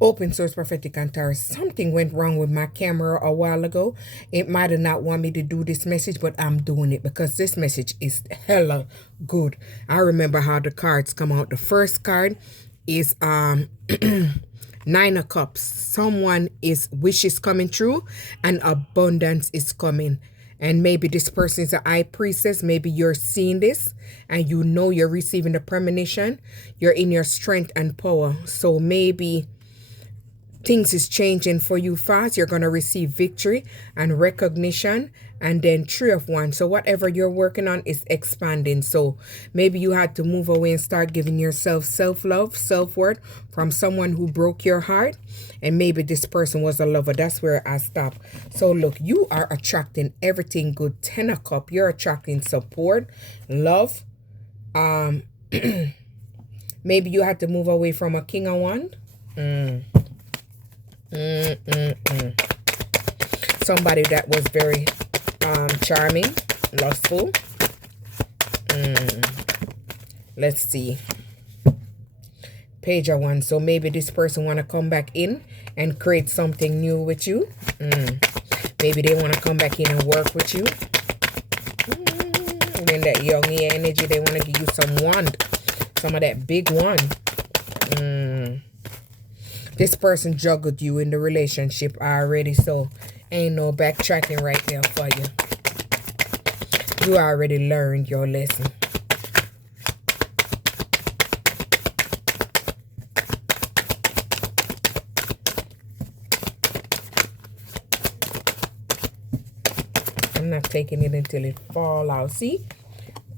Open Source Prophetic and Tarot. Something went wrong with my camera a while ago. It might have not want me to do this message, but I'm doing it because this message is hella good. I remember how the cards come out. The first card is Nine of Cups. Someone is wish is coming true and abundance is coming. And maybe this person is a high priestess. Maybe you're seeing this and you know you're receiving the premonition. You're in your strength and power. So maybe things is changing for you fast. You're going to receive victory and recognition, and then Three of Wands. So whatever you're working on is expanding. So maybe you had to move away and start giving yourself self-love, self-worth from someone who broke your heart, and maybe this person was a lover. That's where I stop. So look, you are attracting everything good. Ten of Cups. You're attracting support, love. Maybe you had to move away from a King of Wands. Somebody that was very charming, lustful. Let's see. Page of Wands. So maybe this person want to come back in and create something new with you. Maybe they want to come back in and work with you. Then that young energy, they want to give you some wand, some of that big wand. This person juggled you in the relationship already, so ain't no backtracking right there for you. You already learned your lesson. I'm not taking it until it fall out. See?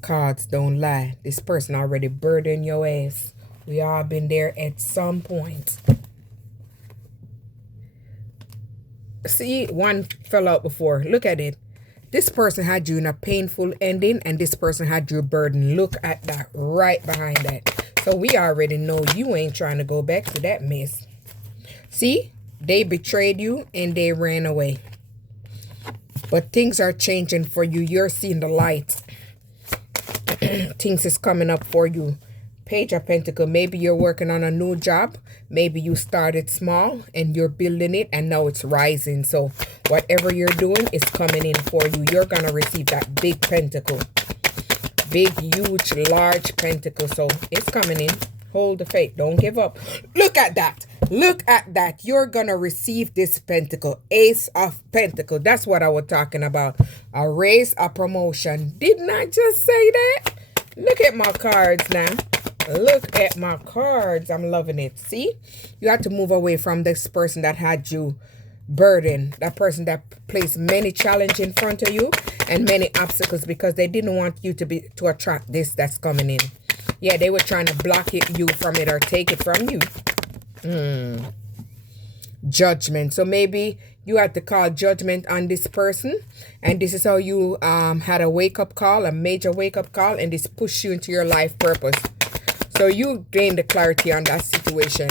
Cards don't lie. This person already burdened your ass. We all been there at some point. See, one fell out before. Look at it. This person had you in a painful ending, and this person had your burden. Look at that right behind that. So we already know you ain't trying to go back to that mess. See, they betrayed you and they ran away. But things are changing for you. You're seeing the light. Things is coming up for you. Page of Pentacles. Maybe you're working on a new job. Maybe you started small and you're building it and now it's rising. So whatever you're doing is coming in for you. You're going to receive that big pentacle. Big, huge, large pentacle. So it's coming in. Hold the faith. Don't give up. Look at that. Look at that. You're going to receive this pentacle. Ace of Pentacles. That's what I was talking about. A raise, a promotion. Didn't I just say that? Look at my cards now. Look at my cards. I'm loving it. See? You have to move away from this person that had you burdened. That person that placed many challenges in front of you and many obstacles because they didn't want you to attract this that's coming in. Yeah, they were trying to block you from it or take it from you. Judgment. So maybe you had to call judgment on this person, and this is how you had a wake-up call, a major wake-up call, and this pushed you into your life purpose. So you gain the clarity on that situation.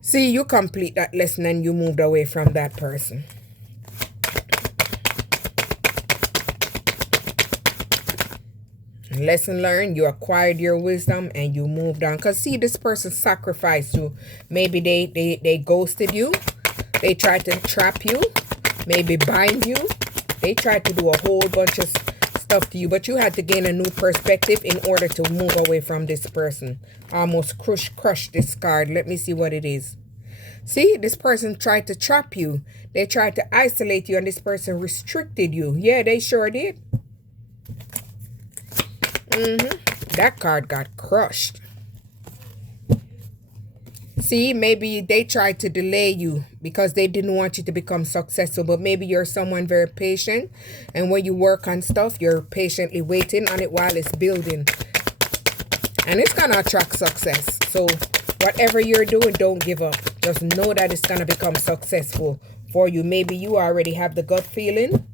See, you complete that lesson and you moved away from that person. Lesson learned, you acquired your wisdom and you moved on. Because see, this person sacrificed you. Maybe they ghosted you. They tried to trap you. Maybe bind you. They tried to do a whole bunch of stuff to you. But you had to gain a new perspective in order to move away from this person. Almost crush this card. Let me see what it is. See, this person tried to trap you. They tried to isolate you and this person restricted you. Yeah, they sure did. That card got crushed. See, maybe they tried to delay you because they didn't want you to become successful. But maybe you're someone very patient. And when you work on stuff, you're patiently waiting on it while it's building. And it's going to attract success. So whatever you're doing, don't give up. Just know that it's going to become successful for you. Maybe you already have the gut feeling.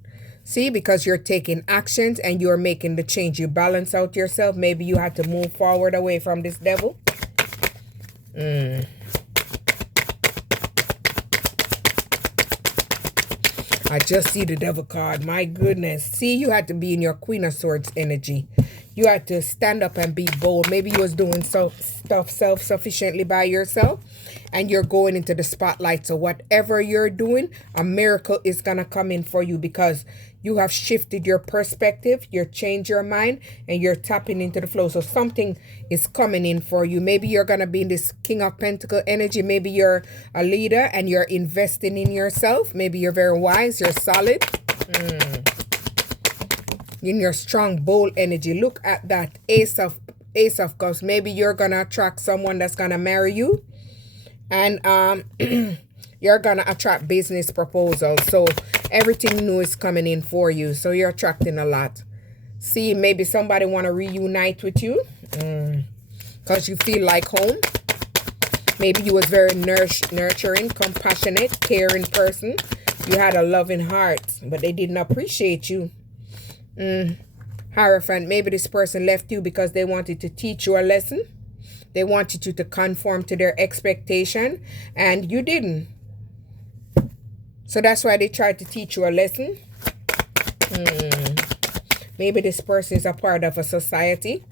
See, because you're taking actions and you're making the change. You balance out yourself. Maybe you had to move forward away from this devil. I just see the devil card. My goodness. See, you had to be in your Queen of Swords energy. You had to stand up and be bold. Maybe you was doing stuff self-sufficiently by yourself, and you're going into the spotlight. So whatever you're doing, a miracle is going to come in for you, because you have shifted your perspective, you've changed your mind, and you're tapping into the flow. So something is coming in for you. Maybe you're going to be in this King of Pentacle energy. Maybe you're a leader and you're investing in yourself. Maybe you're very wise, you're solid. In your strong, bold energy. Look at that Ace of Cups. Maybe you're going to attract someone that's going to marry you. And you're going to attract business proposals. So everything new is coming in for you. So you're attracting a lot. See, maybe somebody want to reunite with you. Because you feel like home. Maybe you was very nurturing, compassionate, caring person. You had a loving heart, but they didn't appreciate you. Hierophant, maybe this person left you because they wanted to teach you a lesson. They wanted you to conform to their expectation, and you didn't. So that's why they tried to teach you a lesson. Maybe this person is a part of a society.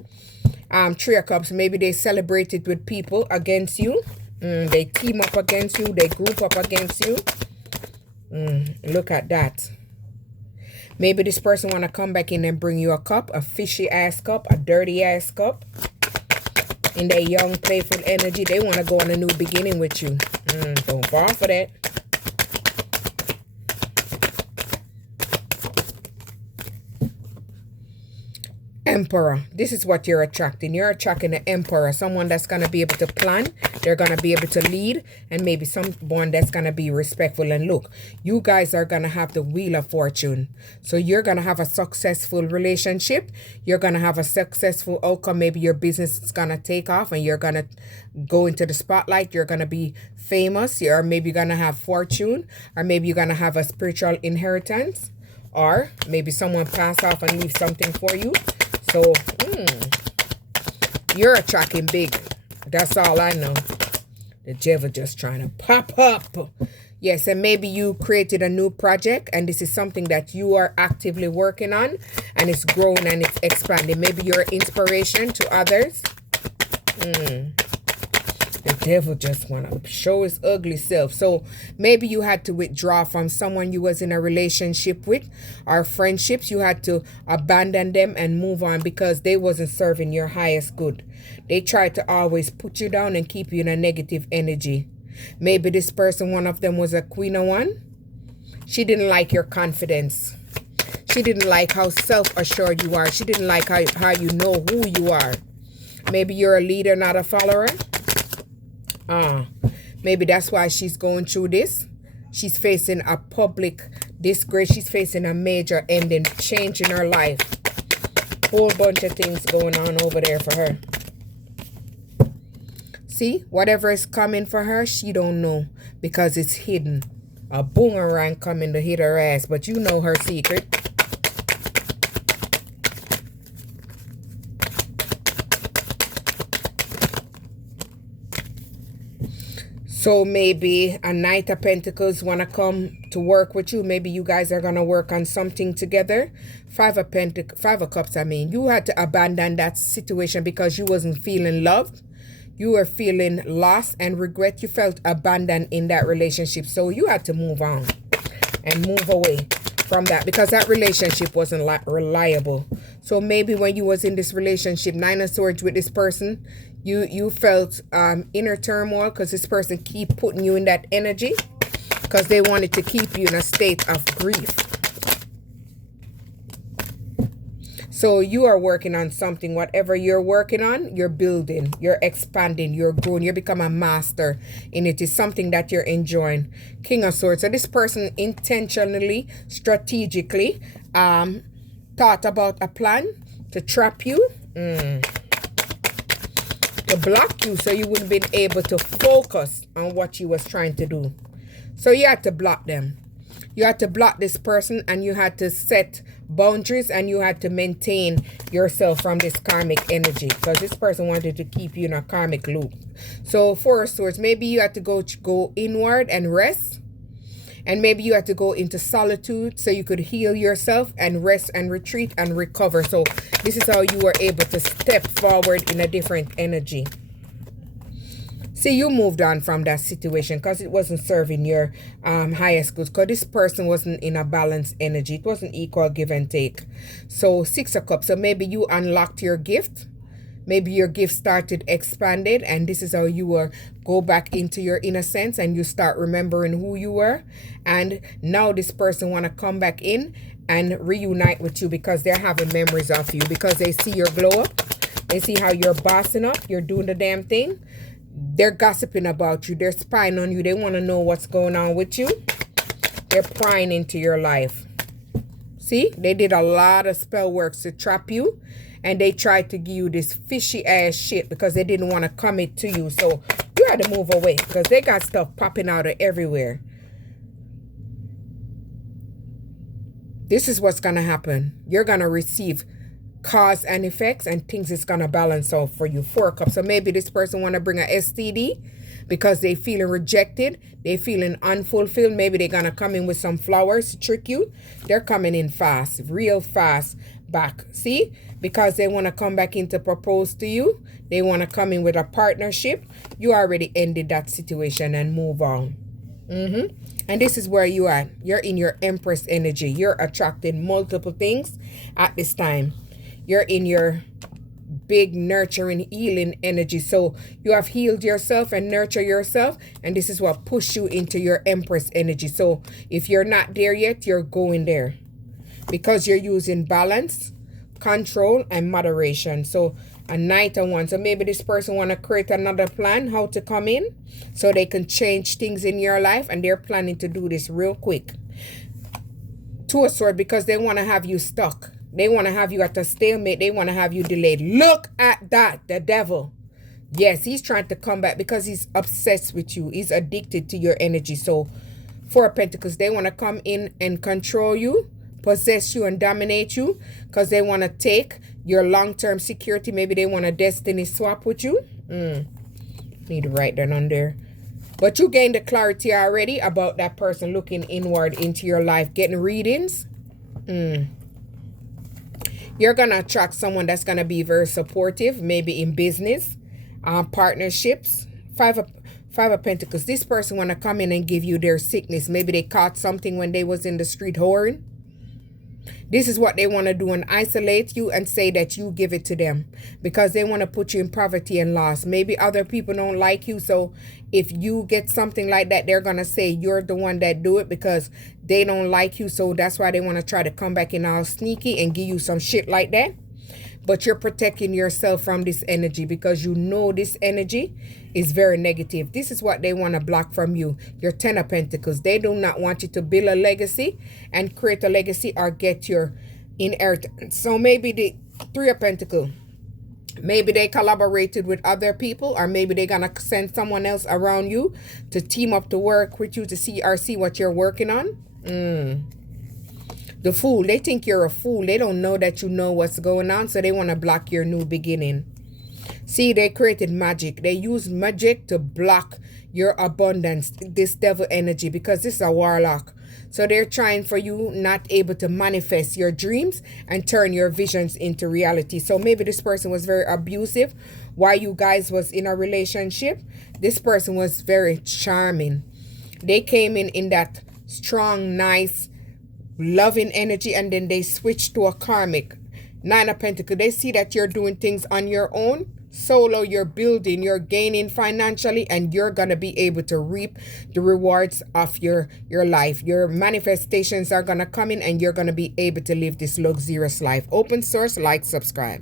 Three of Cups, maybe they celebrated with people against you. They team up against you. They group up against you. Look at that. Maybe this person want to come back in and bring you a cup, a fishy ass cup, a dirty ass cup. In their young, playful energy, they want to go on a new beginning with you. Don't fall for that. Emperor. This is what you're attracting. You're attracting an emperor. Someone that's going to be able to plan. They're going to be able to lead. And maybe someone that's going to be respectful. And look, you guys are going to have the Wheel of Fortune. So you're going to have a successful relationship. You're going to have a successful outcome. Maybe your business is going to take off and you're going to go into the spotlight. You're going to be famous. Or maybe you're going to have fortune. Or maybe you're going to have a spiritual inheritance. Or maybe someone pass off and leave something for you. So, you're attracting big. That's all I know. The devil just trying to pop up. Yes, and maybe you created a new project, and this is something that you are actively working on, and it's growing and it's expanding. Maybe you're an inspiration to others. The devil just want to show his ugly self. So maybe you had to withdraw from someone you was in a relationship with, or friendships. You had to abandon them and move on because they wasn't serving your highest good. They tried to always put you down and keep you in a negative energy. Maybe this person, one of them was a Queen of One. She didn't like your confidence. She didn't like how self-assured you are. She didn't like how you know who you are. Maybe you're a leader, not a follower. Maybe that's why she's going through this. She's facing a public disgrace. She's facing a major ending, change in her life. Whole bunch of things going on over there for her. See, whatever is coming for her, she don't know because it's hidden. A boomerang coming to hit her ass, but you know her secret. So maybe a Knight of Pentacles want to come to work with you. Maybe you guys are going to work on something together. Five of Cups, I mean. You had to abandon that situation because you wasn't feeling loved. You were feeling lost and regret. You felt abandoned in that relationship. So you had to move on and move away from that because that relationship wasn't reliable. So maybe when you was in this relationship, Nine of Swords with this person, you felt inner turmoil because this person keep putting you in that energy because they wanted to keep you in a state of grief. So you are working on something. Whatever you're working on, you're building, you're expanding, you're growing, you become a master in it. It's something that you're enjoying. King of Swords. So this person intentionally, strategically thought about a plan to trap you, to block you so you wouldn't be able to focus on what you was trying to do. So you had to block them. You had to block this person and you had to set boundaries and you had to maintain yourself from this karmic energy because this person wanted to keep you in a karmic loop. So Four of Swords, maybe you had to go inward and rest. And maybe you had to go into solitude so you could heal yourself and rest and retreat and recover. So this is how you were able to step forward in a different energy. See, you moved on from that situation because it wasn't serving your highest goods, because this person wasn't in a balanced energy. It wasn't equal give and take. So 6 of Cups. So maybe you unlocked your gift. Maybe your gift started expanded, and this is how you will go back into your innocence and you start remembering who you were. And now this person want to come back in and reunite with you because they're having memories of you, because they see your glow up. They see how you're bossing up. You're doing the damn thing. They're gossiping about you. They're spying on you. They want to know what's going on with you. They're prying into your life. See, they did a lot of spell works to trap you. And they tried to give you this fishy ass shit because they didn't want to commit to you. So you had to move away because they got stuff popping out of everywhere. This is what's going to happen. You're going to receive cause and effects, and things is going to balance out for you. 4 of Cups. So maybe this person want to bring a STD because they feeling rejected. They feeling unfulfilled. Maybe they're going to come in with some flowers to trick you. They're coming in fast, real fast back. See? Because they want to come back in to propose to you. They want to come in with a partnership. You already ended that situation and move on. And this is where you are. You're in your Empress energy. You're attracting multiple things at this time. You're in your big nurturing, healing energy. So you have healed yourself and nurture yourself. And this is what pushed you into your Empress energy. So if you're not there yet, you're going there. Because you're using balance, control, and moderation. So a Knight of Wands. So maybe this person want to create another plan how to come in so they can change things in your life, and they're planning to do this real quick. 2 of Swords, because they want to have you stuck. They want to have you at a stalemate. They want to have you delayed. Look at that, the devil. Yes, he's trying to come back because he's obsessed with you. He's addicted to your energy. So 4 of Pentacles, they want to come in and control you, possess you, and dominate you because they want to take your long-term security. Maybe they want a destiny swap with you. Need to write that on there. But you gained the clarity already about that person looking inward into your life, getting readings. You're going to attract someone that's going to be very supportive, maybe in business, partnerships. 5 of Pentacles. This person want to come in and give you their sickness. Maybe they caught something when they was in the street whoring. This is what they want to do, and isolate you and say that you give it to them because they want to put you in poverty and loss. Maybe other people don't like you, so if you get something like that, they're going to say you're the one that do it because they don't like you. So that's why they want to try to come back in all sneaky and give you some shit like that. But you're protecting yourself from this energy because you know this energy is very negative. This is what they want to block from you. Your 10 of Pentacles. They do not want you to build a legacy and create a legacy or get your inheritance. So maybe the 3 of Pentacles. Maybe they collaborated with other people, or maybe they're going to send someone else around you to team up to work with you to see what you're working on. The Fool, they think you're a fool. They don't know that you know what's going on, so they want to block your new beginning. See, they created magic. They use magic to block your abundance, this devil energy, because this is a warlock. So they're trying for you not able to manifest your dreams and turn your visions into reality. So maybe this person was very abusive while you guys was in a relationship. This person was very charming. They came in that strong, nice, loving energy, and then they switch to a karmic. 9 of Pentacles. They see that you're doing things on your own, solo. You're building, you're gaining financially, and you're gonna be able to reap the rewards of your life. Your manifestations are gonna come in, and you're gonna be able to live this luxurious life. Open source, like, subscribe.